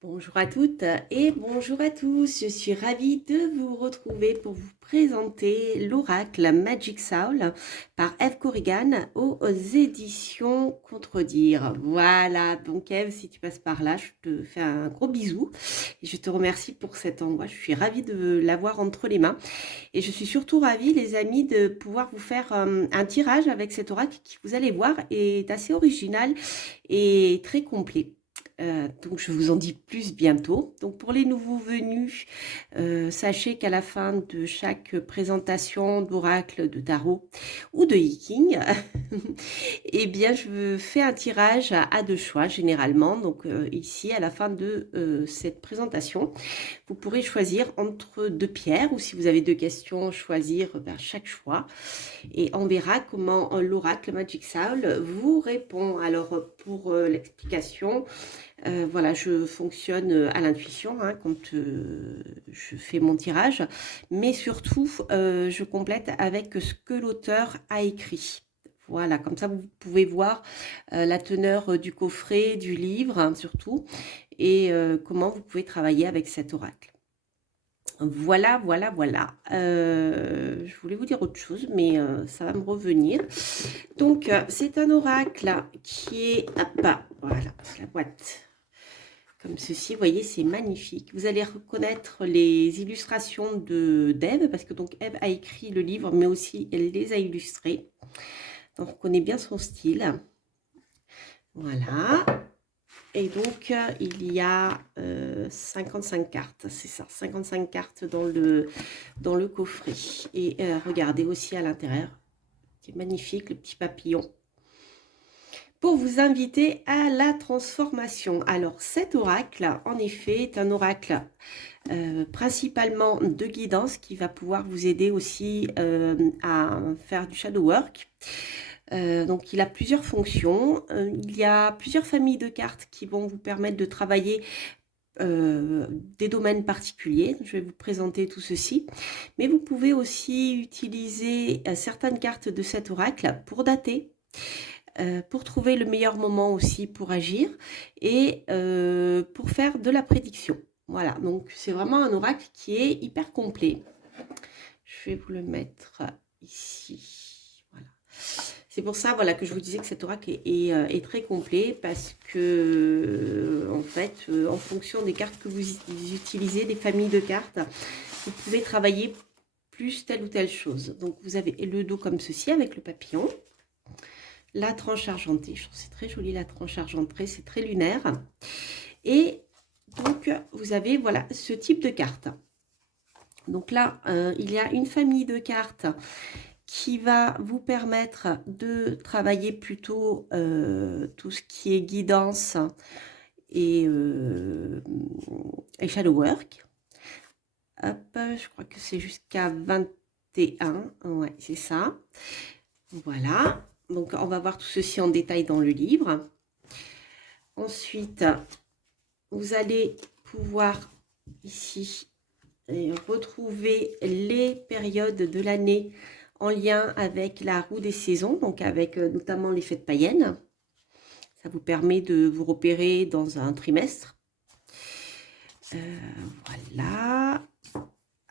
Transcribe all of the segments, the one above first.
Bonjour à toutes et bonjour à tous. Je suis ravie de vous retrouver pour vous présenter l'oracle Magic Soul par Eve Corrigan aux éditions Contredire. Voilà, donc Eve, si tu passes par là, je te fais un gros bisou et je te remercie pour cet envoi. Je suis ravie de l'avoir entre les mains et je suis surtout ravie, les amis, de pouvoir vous faire un tirage avec cet oracle qui, vous allez voir, est assez original et très complet. Donc je vous en dis plus bientôt. Donc pour les nouveaux venus, sachez qu'à la fin de chaque présentation d'oracle, de tarot ou de hiking, eh bien je fais un tirage à deux choix généralement. Donc ici à la fin de cette présentation, vous pourrez choisir entre deux pierres ou si vous avez deux questions, choisir chaque choix. Et on verra comment l'oracle Magic Soul vous répond. Alors pour l'explication, voilà, je fonctionne à l'intuition quand je fais mon tirage, mais surtout, je complète avec ce que l'auteur a écrit. Voilà, comme ça vous pouvez voir la teneur du coffret, du livre surtout, et comment vous pouvez travailler avec cet oracle. Voilà, voilà, voilà. Je voulais vous dire autre chose, mais ça va me revenir. Donc, c'est un oracle qui est... Hop, voilà, la boîte. Comme ceci, vous voyez, c'est magnifique. Vous allez reconnaître les illustrations d'Ève, parce que donc Ève a écrit le livre, mais aussi elle les a illustrés. Donc, on reconnaît bien son style. Voilà. Et donc, il y a 55 cartes, c'est ça, 55 cartes dans le coffret. Et regardez aussi à l'intérieur, c'est magnifique, le petit papillon. Pour vous inviter à la transformation. Alors, cet oracle, en effet, est un oracle principalement de guidance qui va pouvoir vous aider aussi à faire du shadow work. Donc, il a plusieurs fonctions. Il y a plusieurs familles de cartes qui vont vous permettre de travailler des domaines particuliers. Je vais vous présenter tout ceci. Mais vous pouvez aussi utiliser certaines cartes de cet oracle pour dater, pour trouver le meilleur moment aussi pour agir et pour faire de la prédiction. Voilà, donc c'est vraiment un oracle qui est hyper complet. Je vais vous le mettre ici. Voilà. C'est pour ça voilà, que je vous disais que cet oracle est très complet parce que, en fait, en fonction des cartes que vous utilisez, des familles de cartes, vous pouvez travailler plus telle ou telle chose. Donc, vous avez le dos comme ceci avec le papillon. La tranche argentée, je trouve c'est très joli la tranche argentée, c'est très lunaire. Et donc, vous avez voilà ce type de carte. Donc là, il y a une famille de cartes qui va vous permettre de travailler plutôt tout ce qui est guidance et shadow work. Hop, je crois que c'est jusqu'à 21. Ouais, c'est ça. Voilà. Donc, on va voir tout ceci en détail dans le livre. Ensuite, vous allez pouvoir ici retrouver les périodes de l'année en lien avec la roue des saisons, donc avec notamment les fêtes païennes. Ça vous permet de vous repérer dans un trimestre. Voilà.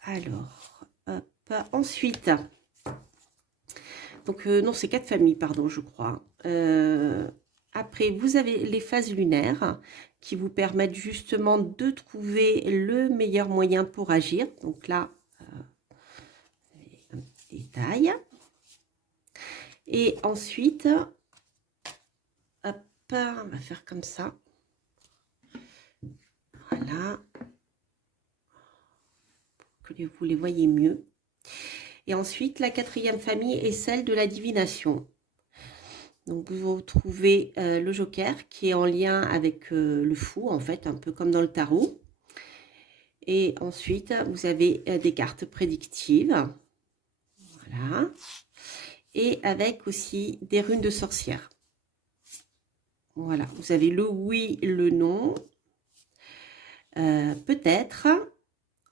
Alors, hop. Ensuite, donc non, c'est 4 familles, pardon, je crois. Après, vous avez les phases lunaires qui vous permettent justement de trouver le meilleur moyen pour agir. Donc là, vous avez un petit détail. Et ensuite, hop, on va faire comme ça. Voilà. Pour que vous les voyez mieux. Et ensuite, la quatrième famille est celle de la divination. Donc, vous retrouvez le joker qui est en lien avec le fou, en fait, un peu comme dans le tarot. Et ensuite, vous avez des cartes prédictives. Voilà. Et avec aussi des runes de sorcière. Voilà. Vous avez le oui, le non. Peut-être.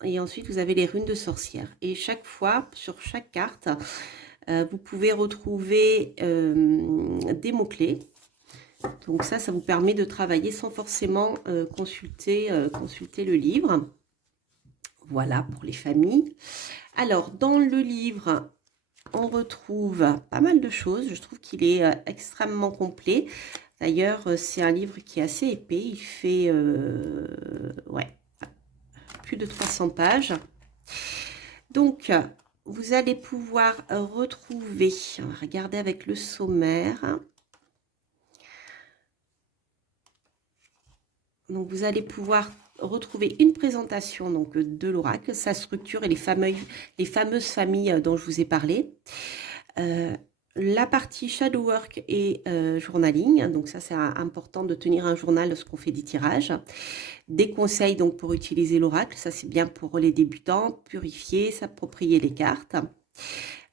Et ensuite, vous avez les runes de sorcière. Et chaque fois, sur chaque carte, vous pouvez retrouver des mots-clés. Donc ça vous permet de travailler sans forcément consulter le livre. Voilà pour les familles. Alors, dans le livre, on retrouve pas mal de choses. Je trouve qu'il est extrêmement complet. D'ailleurs, c'est un livre qui est assez épais. Il fait ouais, plus de 300 pages. Donc, vous allez pouvoir retrouver, on va regarder avec le sommaire. Donc, vous allez pouvoir retrouver une présentation donc, de l'oracle, sa structure et les fameuses familles dont je vous ai parlé. La partie shadow work et journaling, donc ça c'est important de tenir un journal lorsqu'on fait des tirages. Des conseils donc pour utiliser l'oracle, ça c'est bien pour les débutants, purifier, s'approprier les cartes.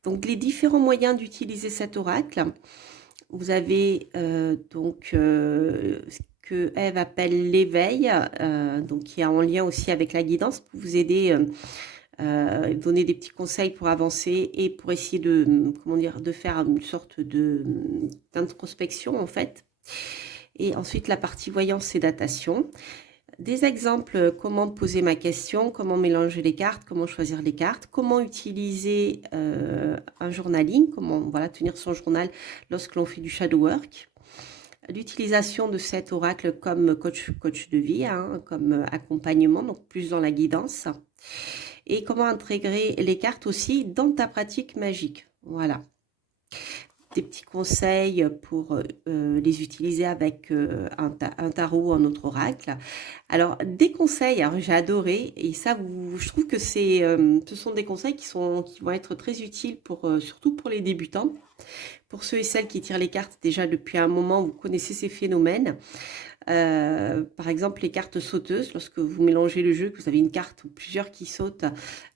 Donc les différents moyens d'utiliser cet oracle, vous avez ce que Ève appelle l'éveil, donc qui est en lien aussi avec la guidance pour vous aider, donner des petits conseils pour avancer et pour essayer de faire une sorte d'introspection en fait. Et ensuite la partie voyance et datation. Des exemples, comment poser ma question, comment mélanger les cartes, comment choisir les cartes, comment utiliser un journaling, comment tenir son journal lorsque l'on fait du shadow work. L'utilisation de cet oracle comme coach de vie, comme accompagnement, donc plus dans la guidance. Et comment intégrer les cartes aussi dans ta pratique magique. Voilà. Des petits conseils pour les utiliser avec un tarot ou un autre oracle. Alors, des conseils, alors j'ai adoré, et ça, je trouve que ce sont des conseils qui vont être très utiles surtout pour les débutants. Pour ceux et celles qui tirent les cartes déjà depuis un moment, vous connaissez ces phénomènes. Par exemple, les cartes sauteuses, lorsque vous mélangez le jeu, que vous avez une carte ou plusieurs qui sautent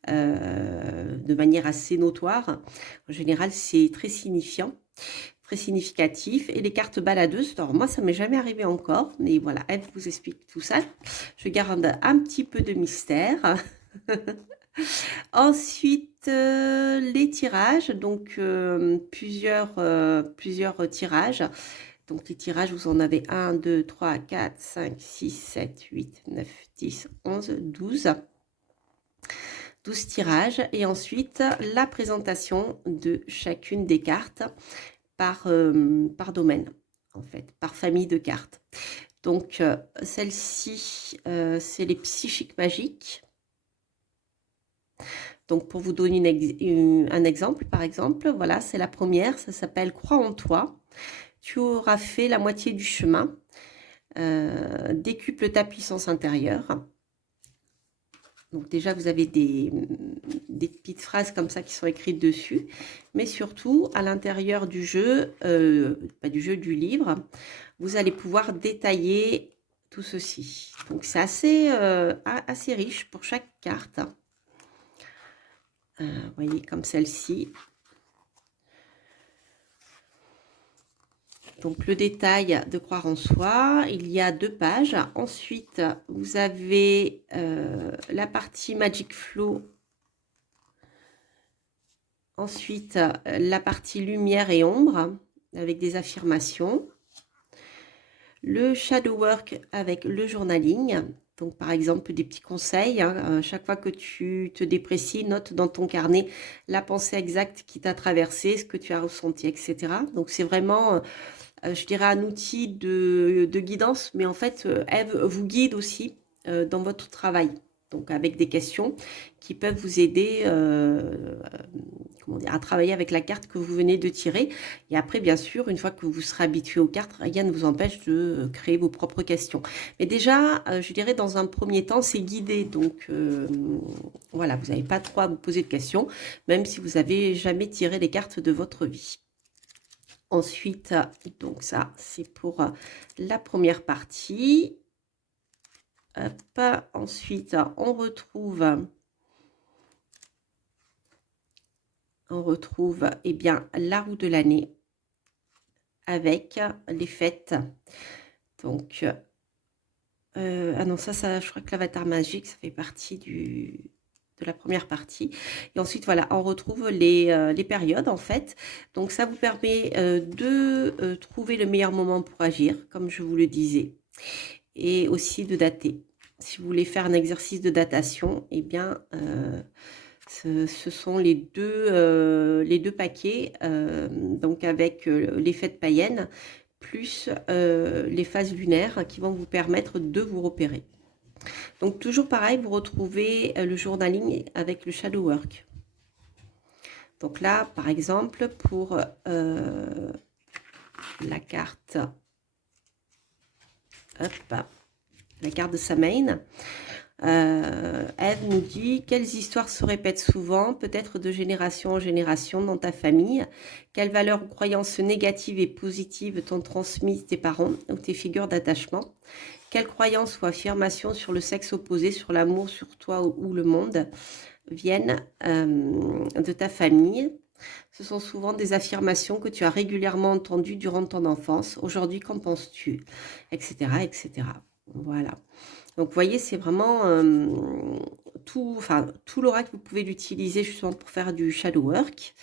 de manière assez notoire, en général, c'est très signifiant, très significatif. Et les cartes baladeuses, alors moi, ça m'est jamais arrivé encore, mais voilà, elle vous explique tout ça. Je garde un petit peu de mystère. Ensuite, les tirages, donc plusieurs tirages. Donc les tirages, vous en avez 1, 2, 3, 4, 5, 6, 7, 8, 9, 10, 11, 12. 12 tirages. Et ensuite, la présentation de chacune des cartes par domaine, en fait, par famille de cartes. Donc, celle-ci, c'est les psychiques magiques. Donc, pour vous donner un exemple, par exemple, voilà, c'est la première, ça s'appelle « Crois en toi ». Tu auras fait la moitié du chemin. Décuple ta puissance intérieure. Donc déjà, vous avez des petites phrases comme ça qui sont écrites dessus. Mais surtout, à l'intérieur du jeu, du livre, vous allez pouvoir détailler tout ceci. Donc c'est assez riche pour chaque carte. Vous voyez, comme celle-ci. Donc, le détail de croire en soi, il y a 2 pages. Ensuite, vous avez la partie Magic Flow. Ensuite, la partie lumière et ombre avec des affirmations. Le shadow work avec le journaling. Donc, par exemple, des petits conseils. Chaque fois que tu te déprécies, note dans ton carnet la pensée exacte qui t'a traversé, ce que tu as ressenti, etc. Donc, c'est vraiment... je dirais un outil de guidance, mais en fait, Ève vous guide aussi dans votre travail. Donc, avec des questions qui peuvent vous aider à travailler avec la carte que vous venez de tirer. Et après, bien sûr, une fois que vous serez habitué aux cartes, rien ne vous empêche de créer vos propres questions. Mais déjà, je dirais dans un premier temps, c'est guidé. Donc, voilà, vous n'avez pas trop à vous poser de questions, même si vous n'avez jamais tiré les cartes de votre vie. Ensuite, donc ça, c'est pour la première partie. Hop. Ensuite, on retrouve eh bien, la roue de l'année avec les fêtes. Donc, ah non, ça, je crois que l'avatar magique, ça fait partie du... de la première partie. Et ensuite, voilà, on retrouve les périodes, en fait. Donc, ça vous permet de trouver le meilleur moment pour agir, comme je vous le disais, et aussi de dater. Si vous voulez faire un exercice de datation, eh bien, ce sont les deux paquets, donc avec les fêtes païennes, plus les phases lunaires qui vont vous permettre de vous repérer. Donc toujours pareil, vous retrouvez le journaling avec le shadow work. Donc là, par exemple, pour la carte, hop, la carte de Samhain, Ève nous dit quelles histoires se répètent souvent, peut-être de génération en génération dans ta famille, quelles valeurs ou croyances négatives et positives t'ont transmises tes parents ou tes figures d'attachement, quelles croyances ou affirmations sur le sexe opposé, sur l'amour, sur toi ou le monde viennent de ta famille. Ce sont souvent des affirmations que tu as régulièrement entendues durant ton enfance. Aujourd'hui, qu'en penses-tu, etc., etc. Voilà. Donc, vous voyez, c'est vraiment tout l'aura que vous pouvez l'utiliser justement pour faire du shadow work.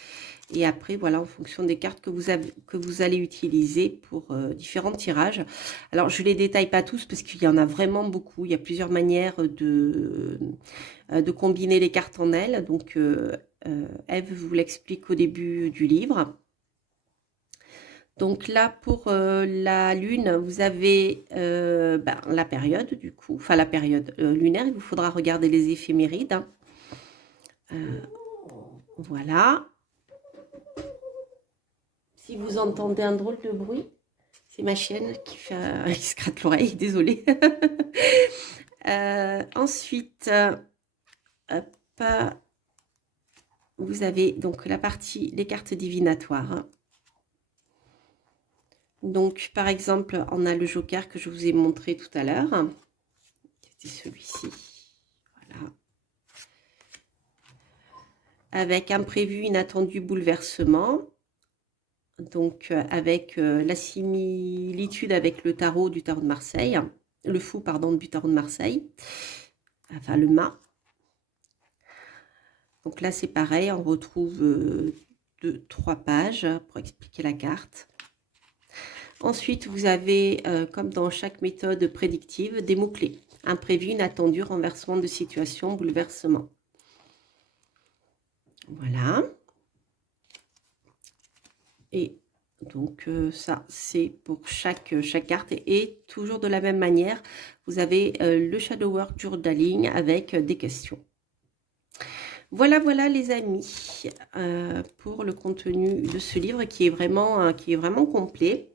Et après, voilà, en fonction des cartes que vous allez utiliser pour différents tirages. Alors, je ne les détaille pas tous parce qu'il y en a vraiment beaucoup. Il y a plusieurs manières de combiner les cartes en elles. Donc, Ève vous l'explique au début du livre. Donc là, pour la lune, vous avez la période, du coup, enfin la période lunaire. Il vous faudra regarder les éphémérides. Voilà. Si vous entendez un drôle de bruit, c'est ma chienne qui se gratte l'oreille, désolée. Ensuite, hop, vous avez donc la partie, les cartes divinatoires. Donc, par exemple, on a le joker que je vous ai montré tout à l'heure. C'était celui-ci. Voilà. Avec imprévu, inattendu, bouleversement. Donc, avec la similitude avec le tarot du tarot de Marseille. Le fou, pardon, du tarot de Marseille. Enfin, le mât. Donc là, c'est pareil. On retrouve 3 pages pour expliquer la carte. Ensuite, vous avez, comme dans chaque méthode prédictive, des mots-clés. Imprévu, inattendu, renversement de situation, bouleversement. Voilà. Et donc, ça, c'est pour chaque carte. Et toujours de la même manière, vous avez le Shadow Work Journaling avec des questions. Voilà, voilà les amis, pour le contenu de ce livre qui est vraiment complet.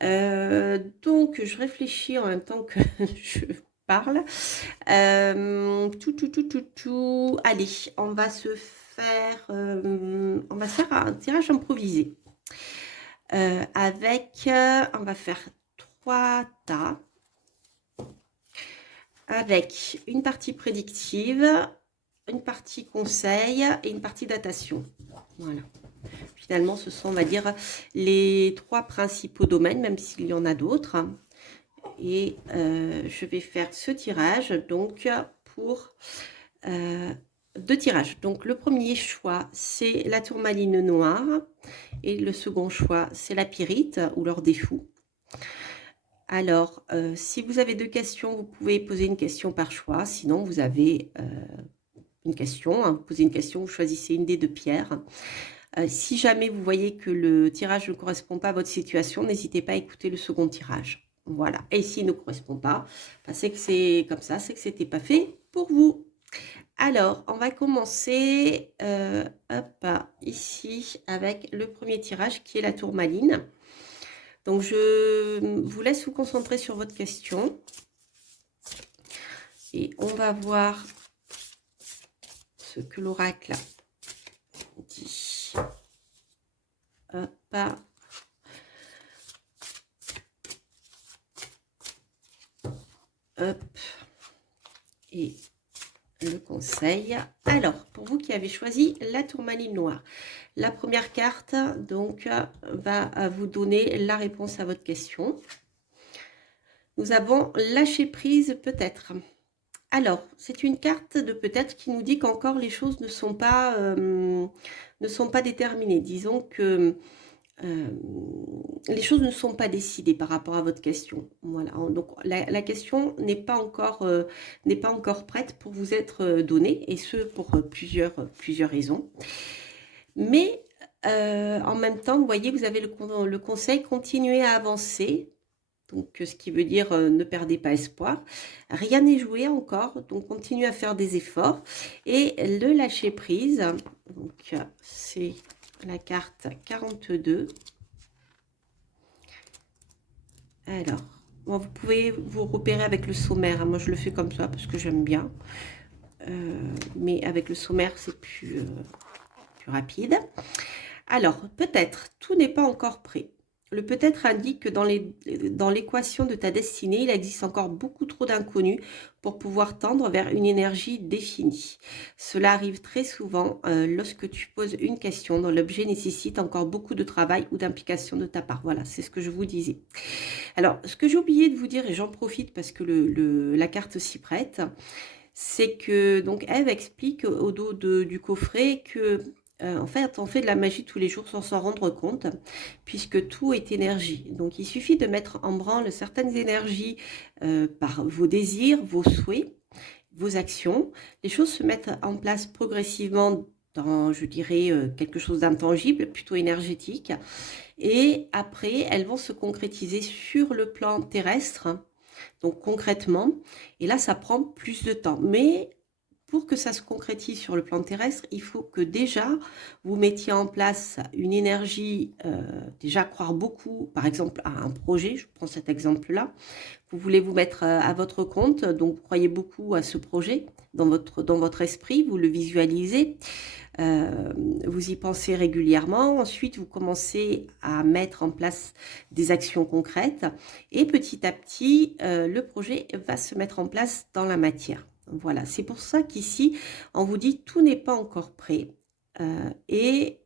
Donc, je réfléchis en même temps que je parle. Allez, on va faire un tirage improvisé. On va faire 3 tas avec une partie prédictive, une partie conseil et une partie datation. Voilà. Finalement, ce sont, on va dire, les 3 principaux domaines, même s'il y en a d'autres. Et je vais faire ce tirage, donc, pour 2 tirages. Donc, le premier choix, c'est la tourmaline noire. Et le second choix, c'est la pyrite ou l'or des fous. Alors, si vous avez 2 questions, vous pouvez poser une question par choix. Sinon, vous avez une question. Vous posez une question, vous choisissez une des 2 pierres. Si jamais vous voyez que le tirage ne correspond pas à votre situation, n'hésitez pas à écouter le second tirage. Voilà. Et s'il ne correspond pas, c'est que c'est comme ça, c'est que c'était pas fait pour vous. Alors, on va commencer ici avec le premier tirage qui est la tourmaline. Donc, je vous laisse vous concentrer sur votre question. Et on va voir ce que l'oracle dit. Hop. Hop. Et le conseil. Alors, pour vous qui avez choisi la tourmaline noire, la première carte donc va vous donner la réponse à votre question. Nous avons lâché prise peut-être. Alors, c'est une carte de peut-être qui nous dit qu'encore les choses ne sont pas déterminées. Disons que les choses ne sont pas décidées par rapport à votre question. Voilà. Donc la question n'est pas encore prête pour vous être donnée, et ce pour plusieurs raisons. Mais en même temps, vous voyez, vous avez le conseil continuer à avancer. Donc, ce qui veut dire ne perdez pas espoir. Rien n'est joué encore, donc continuez à faire des efforts. Et le lâcher prise, donc c'est la carte 42. Alors, bon, vous pouvez vous repérer avec le sommaire, hein. Moi, je le fais comme ça parce que j'aime bien. Mais avec le sommaire, c'est plus rapide. Alors, peut-être, tout n'est pas encore prêt. Le peut-être indique que dans l'équation de ta destinée, il existe encore beaucoup trop d'inconnus pour pouvoir tendre vers une énergie définie. Cela arrive très souvent lorsque tu poses une question dont l'objet nécessite encore beaucoup de travail ou d'implication de ta part. Voilà, c'est ce que je vous disais. Alors, ce que j'ai oublié de vous dire, et j'en profite parce que la carte s'y prête, c'est que donc Ève explique au dos du coffret que en fait, on fait de la magie tous les jours sans s'en rendre compte, puisque tout est énergie. Donc, il suffit de mettre en branle certaines énergies par vos désirs, vos souhaits, vos actions. Les choses se mettent en place progressivement dans, je dirais, quelque chose d'intangible, plutôt énergétique. Et après, elles vont se concrétiser sur le plan terrestre, donc concrètement. Et là, ça prend plus de temps. Mais pour que ça se concrétise sur le plan terrestre, il faut que déjà vous mettiez en place une énergie, déjà croire beaucoup, par exemple à un projet, je prends cet exemple-là, vous voulez vous mettre à votre compte, donc vous croyez beaucoup à ce projet dans votre esprit, vous le visualisez, vous y pensez régulièrement, ensuite vous commencez à mettre en place des actions concrètes et petit à petit, le projet va se mettre en place dans la matière. Voilà, c'est pour ça qu'ici, on vous dit tout n'est pas encore prêt et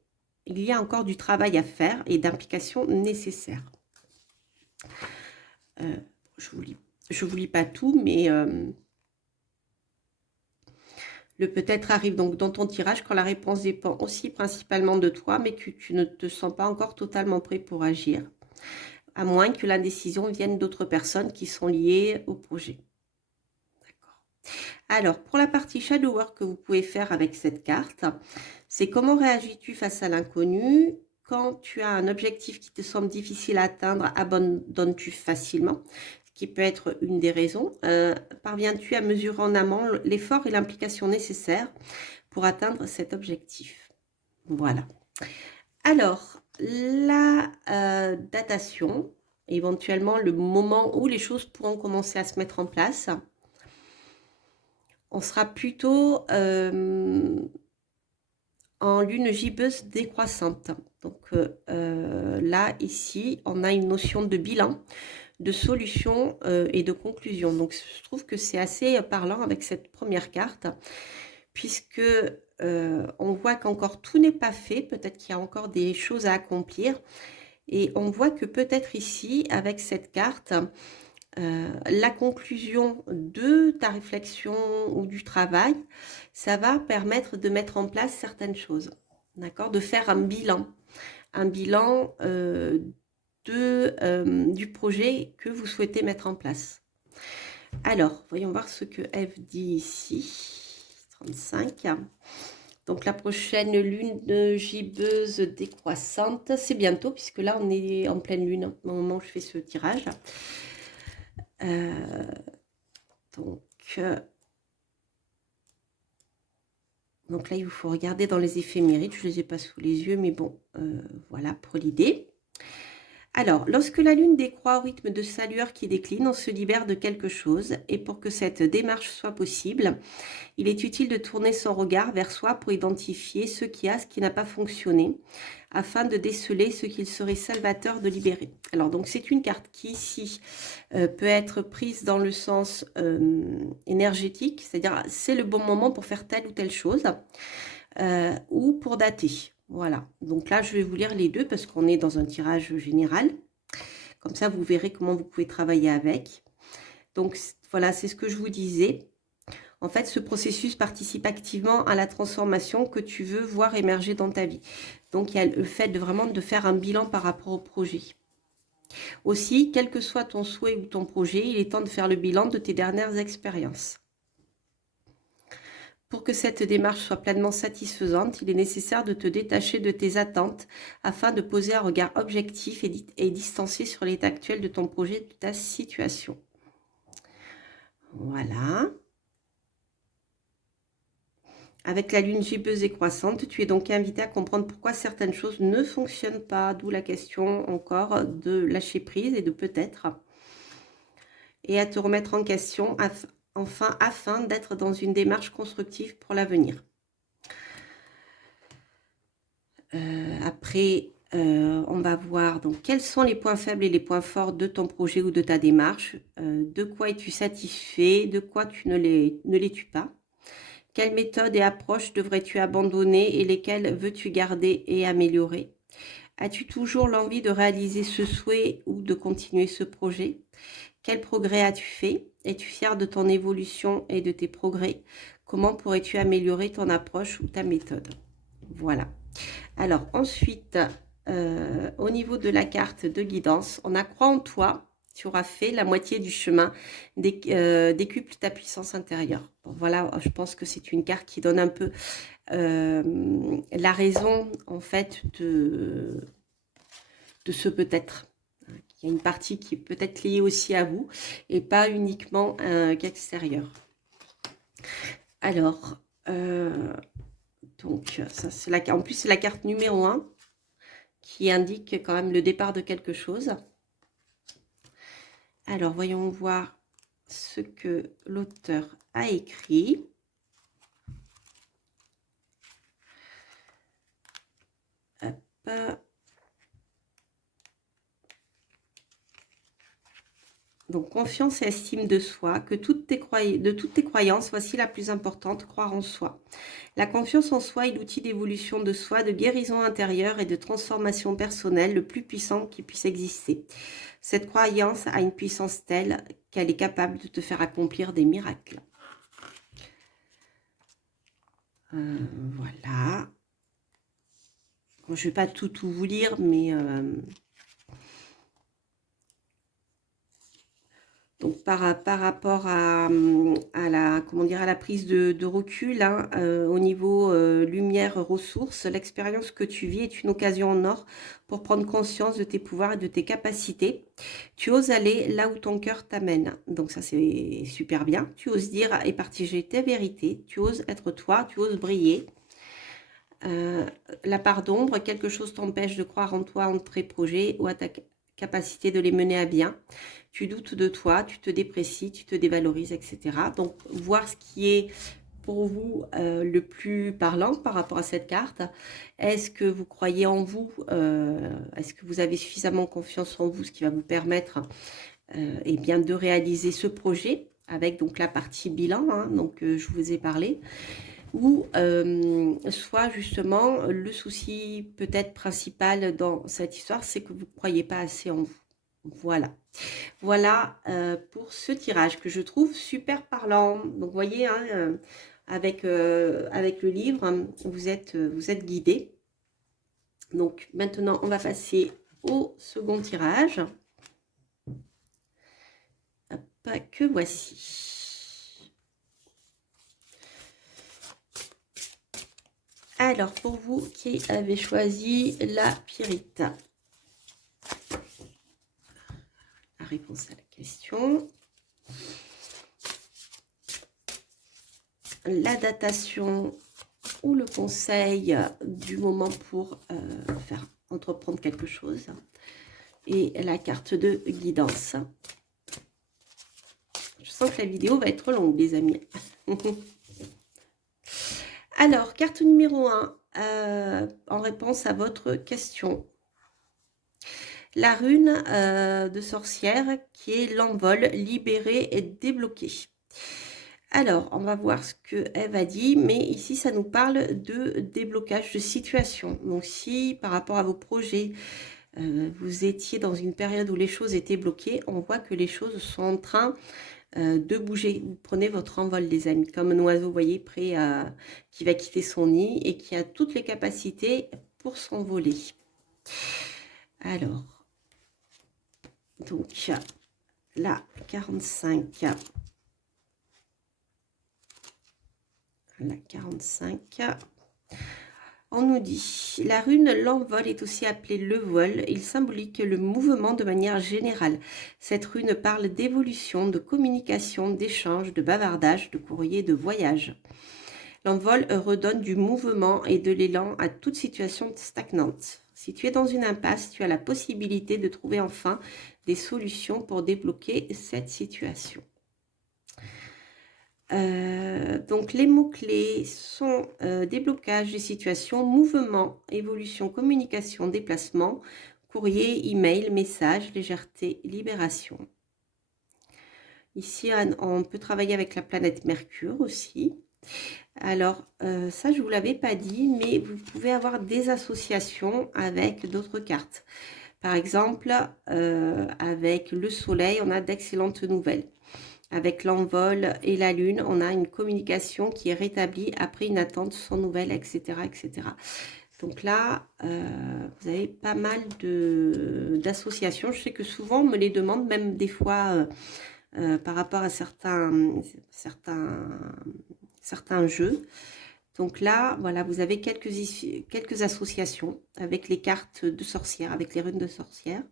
il y a encore du travail à faire et d'implication nécessaire. Je vous lis pas tout, mais le peut-être arrive donc dans ton tirage quand la réponse dépend aussi principalement de toi, mais que tu ne te sens pas encore totalement prêt pour agir, à moins que la décision vienne d'autres personnes qui sont liées au projet. Alors, pour la partie shadow work que vous pouvez faire avec cette carte, c'est comment réagis-tu face à l'inconnu? Quand tu as un objectif qui te semble difficile à atteindre, abandonnes-tu facilement? Ce qui peut être une des raisons. Parviens-tu à mesurer en amont l'effort et l'implication nécessaires pour atteindre cet objectif? Voilà. Alors, la datation, éventuellement le moment où les choses pourront commencer à se mettre en place. On sera plutôt en lune gibbeuse décroissante. Donc là, ici, on a une notion de bilan, de solution et de conclusion. Donc je trouve que c'est assez parlant avec cette première carte, puisque on voit qu'encore tout n'est pas fait, peut-être qu'il y a encore des choses à accomplir. Et on voit que peut-être ici, avec cette carte, la conclusion de ta réflexion ou du travail, ça va permettre de mettre en place certaines choses, d'accord, de faire un bilan du projet que vous souhaitez mettre en place. Alors, voyons voir ce que Ève dit ici. 35. Donc la prochaine lune gibbeuse décroissante, c'est bientôt, puisque là on est en pleine lune au moment où je fais ce tirage. Donc là, il vous faut regarder dans les éphémérides. Je ne les ai pas sous les yeux, mais bon, voilà pour l'idée. Alors, lorsque la lune décroît au rythme de sa lueur qui décline, on se libère de quelque chose. Et pour que cette démarche soit possible, il est utile de tourner son regard vers soi pour identifier ce qui n'a pas fonctionné, afin de déceler ce qu'il serait salvateur de libérer. Alors, donc, c'est une carte qui, ici, peut être prise dans le sens énergétique, c'est-à-dire c'est le bon moment pour faire telle ou telle chose, ou pour dater. Voilà, donc là, je vais vous lire les deux parce qu'on est dans un tirage général. Comme ça, vous verrez comment vous pouvez travailler avec. Donc, voilà, c'est ce que je vous disais. En fait, ce processus participe activement à la transformation que tu veux voir émerger dans ta vie. Donc, il y a le fait de vraiment de faire un bilan par rapport au projet. Aussi, quel que soit ton souhait ou ton projet, il est temps de faire le bilan de tes dernières expériences. Pour que cette démarche soit pleinement satisfaisante, il est nécessaire de te détacher de tes attentes afin de poser un regard objectif et distancié sur l'état actuel de ton projet, de ta situation. Voilà. Avec la lune gibbeuse et croissante, tu es donc invité à comprendre pourquoi certaines choses ne fonctionnent pas, d'où la question encore de lâcher prise et de peut-être, et à te remettre en question afin d'être dans une démarche constructive pour l'avenir. Après, on va voir donc quels sont les points faibles et les points forts de ton projet ou de ta démarche. De quoi es-tu satisfait? De quoi tu ne les-tu pas? Quelles méthodes et approches devrais-tu abandonner et lesquelles veux-tu garder et améliorer? As-tu toujours l'envie de réaliser ce souhait ou de continuer ce projet? Quel progrès as-tu fait? Es-tu fier de ton évolution et de tes progrès? Comment pourrais-tu améliorer ton approche ou ta méthode? Voilà. Alors ensuite, au niveau de la carte de guidance, on a crois en toi, tu auras fait la moitié du chemin, décuple ta puissance intérieure. Bon, voilà, je pense que c'est une carte qui donne un peu la raison en fait de ce peut-être. Il y a une partie qui est peut-être liée aussi à vous et pas uniquement qu'extérieure. Alors, donc, ça, en plus, c'est la carte numéro 1 qui indique quand même le départ de quelque chose. Alors, voyons voir ce que l'auteur a écrit. Hop. Donc, confiance et estime de soi, que de toutes tes croyances, voici la plus importante, croire en soi. La confiance en soi est l'outil d'évolution de soi, de guérison intérieure et de transformation personnelle le plus puissant qui puisse exister. Cette croyance a une puissance telle qu'elle est capable de te faire accomplir des miracles. Voilà. Bon, je ne vais pas tout vous lire, mais... Donc par rapport à la, comment dire, à la prise de recul, hein, au niveau lumière, ressources, l'expérience que tu vis est une occasion en or pour prendre conscience de tes pouvoirs et de tes capacités. Tu oses aller là où ton cœur t'amène. Donc ça, c'est super bien. Tu oses dire et partager tes vérités. Tu oses être toi, tu oses briller. La part d'ombre, quelque chose t'empêche de croire en toi, en tes projets ou à ta capacité de les mener à bien. Tu doutes de toi, tu te déprécies, tu te dévalorises, etc. Donc, voir ce qui est pour vous le plus parlant par rapport à cette carte. Est-ce que vous croyez en vous? Est-ce que vous avez suffisamment confiance en vous, ce qui va vous permettre eh bien, de réaliser ce projet avec donc la partie bilan, hein, donc je vous ai parlé. Ou soit justement le souci peut-être principal dans cette histoire, c'est que vous ne croyez pas assez en vous. Voilà. Voilà pour ce tirage que je trouve super parlant. Donc vous voyez, hein, avec le livre, hein, vous êtes guidé. Donc maintenant, on va passer au second tirage. Hop, que voici. Alors, pour vous qui avez choisi la pyrite, la réponse à la question, la datation ou le conseil du moment pour faire entreprendre quelque chose, et la carte de guidance. Je sens que la vidéo va être longue, les amis. Alors, carte numéro 1, en réponse à votre question. La rune de sorcière qui est l'envol, libéré et débloqué. Alors, on va voir ce que Eve a dit, mais ici, ça nous parle de déblocage de situation. Donc, si par rapport à vos projets, vous étiez dans une période où les choses étaient bloquées, on voit que les choses sont en train de bouger. Vous prenez votre envol, les amis, comme un oiseau, vous voyez, prêt à, qui va quitter son nid et qui a toutes les capacités pour s'envoler. Alors, donc, là, 45. La 45. On nous dit, la rune l'envol est aussi appelée le vol. Il symbolique le mouvement de manière générale. Cette rune parle d'évolution, de communication, d'échange, de bavardage, de courrier, de voyage. L'envol redonne du mouvement et de l'élan à toute situation stagnante. Si tu es dans une impasse, tu as la possibilité de trouver enfin des solutions pour débloquer cette situation. Donc les mots-clés sont déblocage des situations, mouvement, évolution, communication, déplacement, courrier, email, message, légèreté, libération. Ici, on peut travailler avec la planète Mercure aussi. Alors, ça, je ne vous l'avais pas dit, mais vous pouvez avoir des associations avec d'autres cartes. Par exemple, avec le soleil, on a d'excellentes nouvelles. Avec l'envol et la lune, on a une communication qui est rétablie après une attente sans nouvelles, etc. etc. Donc là, vous avez pas mal d'associations. Je sais que souvent, on me les demande, même des fois, par rapport à certains jeux. Donc là, voilà, vous avez quelques associations avec les cartes de sorcières, avec les runes de sorcières.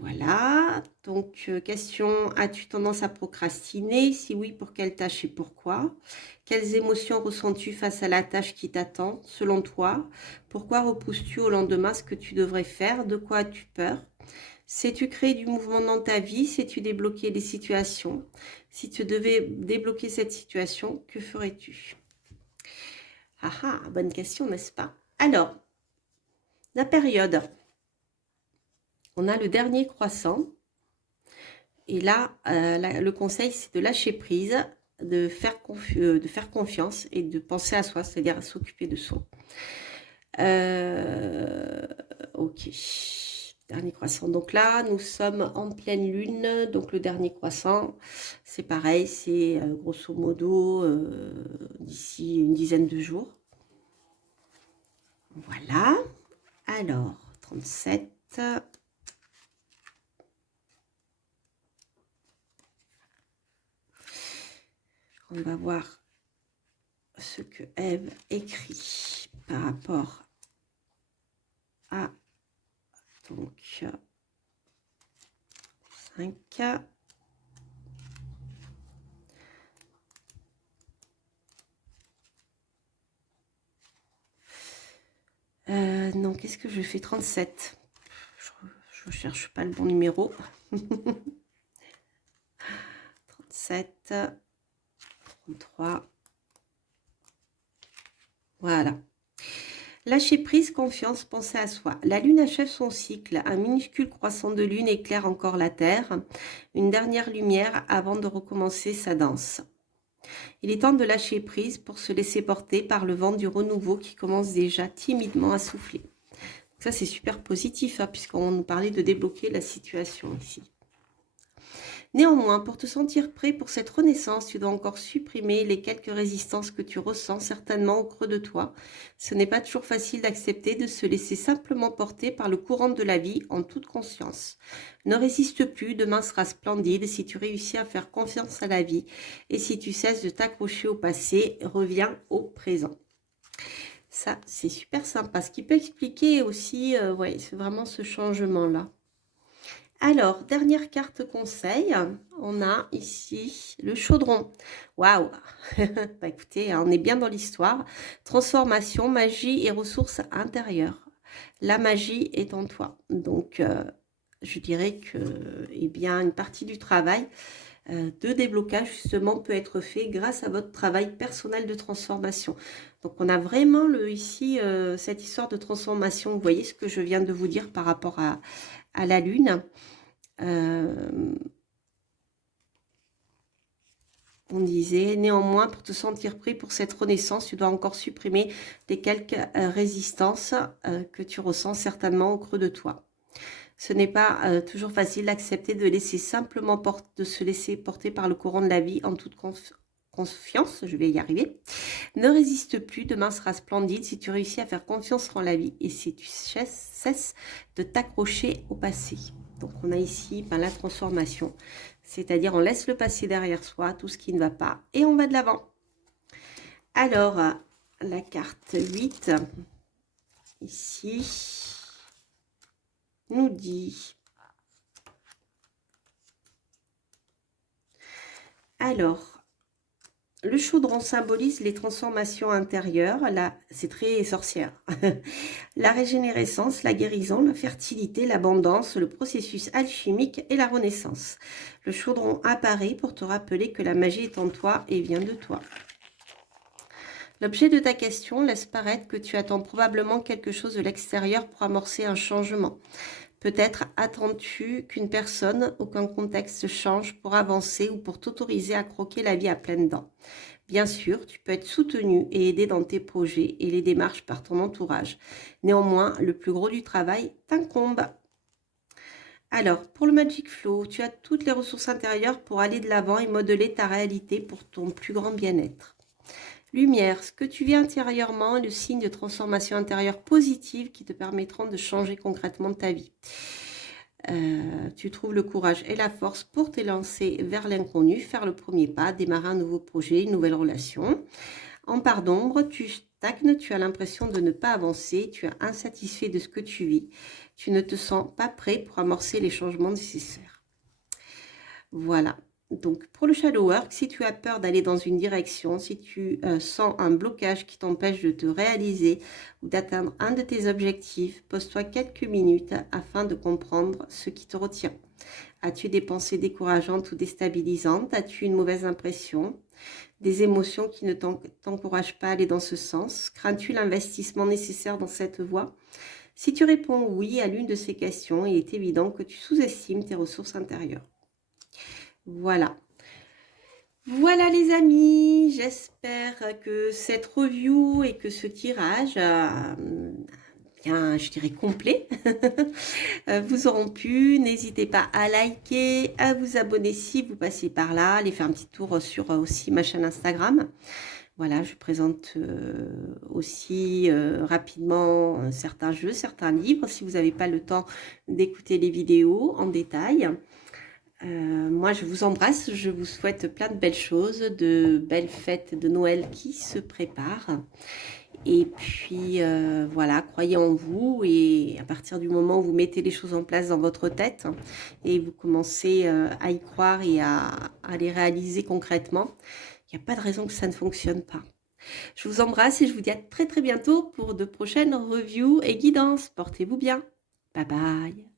Voilà, donc question, as-tu tendance à procrastiner? Si oui, pour quelle tâche et pourquoi? Quelles émotions ressens-tu face à la tâche qui t'attend, selon toi? Pourquoi repousses-tu au lendemain ce que tu devrais faire? De quoi as-tu peur? Sais-tu créer du mouvement dans ta vie? Sais-tu débloquer des situations? Si tu devais débloquer cette situation, que ferais-tu? Ah ah, bonne question, n'est-ce pas? Alors, la période. On a le dernier croissant. Et là, le conseil, c'est de lâcher prise, de faire confiance et de penser à soi, c'est-à-dire à s'occuper de soi. Ok. Dernier croissant. Donc là, nous sommes en pleine lune. Donc le dernier croissant, c'est pareil, c'est grosso modo d'ici une dizaine de jours. Voilà. Alors, 37. On va voir ce que Ève écrit par rapport à donc 5. Non, qu'est-ce que je fais? 37. Je ne cherche pas le bon numéro. 37. 33. Voilà. Lâcher prise, confiance, penser à soi. La lune achève son cycle. Un minuscule croissant de lune éclaire encore la terre. Une dernière lumière avant de recommencer sa danse. Il est temps de lâcher prise pour se laisser porter par le vent du renouveau qui commence déjà timidement à souffler. Ça, c'est super positif, hein, puisqu'on nous parlait de débloquer la situation ici. Néanmoins, pour te sentir prêt pour cette renaissance, tu dois encore supprimer les quelques résistances que tu ressens certainement au creux de toi. Ce n'est pas toujours facile d'accepter de se laisser simplement porter par le courant de la vie en toute conscience. Ne résiste plus, demain sera splendide si tu réussis à faire confiance à la vie et si tu cesses de t'accrocher au passé, reviens au présent. Ça, c'est super sympa. Ce qui peut expliquer aussi, ouais, c'est vraiment ce changement-là. Alors, dernière carte conseil, on a ici le chaudron. Waouh. Bah écoutez, on est bien dans l'histoire. Transformation, magie et ressources intérieures. La magie est en toi. Donc, je dirais que eh bien, une partie du travail de déblocage, justement, peut être fait grâce à votre travail personnel de transformation. Donc, on a vraiment ici cette histoire de transformation. Vous voyez ce que je viens de vous dire par rapport à la lune. On on disait. Néanmoins, pour te sentir prêt pour cette renaissance, tu dois encore supprimer les quelques résistances que tu ressens certainement au creux de toi. Ce n'est pas toujours facile d'accepter de de se laisser porter par le courant de la vie en toute confiance, je vais y arriver. Ne résiste plus, demain sera splendide si tu réussis à faire confiance en la vie et si tu cesses de t'accrocher au passé. Donc on a ici la transformation, c'est-à-dire on laisse le passé derrière soi, tout ce qui ne va pas, et on va de l'avant. Alors, la carte 8, ici, nous dit... Alors, le chaudron symbolise les transformations intérieures, là c'est très sorcière. La régénérescence, la guérison, la fertilité, l'abondance, le processus alchimique et la renaissance. Le chaudron apparaît pour te rappeler que la magie est en toi et vient de toi. L'objet de ta question laisse paraître que tu attends probablement quelque chose de l'extérieur pour amorcer un changement. Peut-être attends-tu qu'une personne ou qu'un contexte change pour avancer ou pour t'autoriser à croquer la vie à pleines dents. Bien sûr, tu peux être soutenu et aidé dans tes projets et les démarches par ton entourage. Néanmoins, le plus gros du travail t'incombe. Alors, pour le Magic Flow, tu as toutes les ressources intérieures pour aller de l'avant et modeler ta réalité pour ton plus grand bien-être. Lumière, ce que tu vis intérieurement est le signe de transformation intérieure positive qui te permettront de changer concrètement ta vie. Tu trouves le courage et la force pour t'élancer vers l'inconnu, faire le premier pas, démarrer un nouveau projet, une nouvelle relation. En part d'ombre, tu stagnes, tu as l'impression de ne pas avancer, tu es insatisfait de ce que tu vis, tu ne te sens pas prêt pour amorcer les changements nécessaires. Voilà. Donc, pour le shadow work, si tu as peur d'aller dans une direction, si tu sens un blocage qui t'empêche de te réaliser ou d'atteindre un de tes objectifs, pose-toi quelques minutes afin de comprendre ce qui te retient. As-tu des pensées décourageantes ou déstabilisantes? As-tu une mauvaise impression? Des émotions qui ne t'encouragent pas à aller dans ce sens? Crains-tu l'investissement nécessaire dans cette voie? Si tu réponds oui à l'une de ces questions, il est évident que tu sous-estimes tes ressources intérieures. Voilà. Voilà les amis, j'espère que cette review et que ce tirage, bien, je dirais complet, vous auront plu. N'hésitez pas à liker, à vous abonner si vous passez par là, allez faire un petit tour sur aussi ma chaîne Instagram. Voilà, je présente aussi rapidement certains jeux, certains livres, si vous n'avez pas le temps d'écouter les vidéos en détail. Moi, je vous embrasse, je vous souhaite plein de belles choses, de belles fêtes de Noël qui se préparent. Et puis, voilà, croyez en vous et à partir du moment où vous mettez les choses en place dans votre tête et vous commencez à y croire et à les réaliser concrètement, il n'y a pas de raison que ça ne fonctionne pas. Je vous embrasse et je vous dis à très très bientôt pour de prochaines reviews et guidances. Portez-vous bien. Bye bye.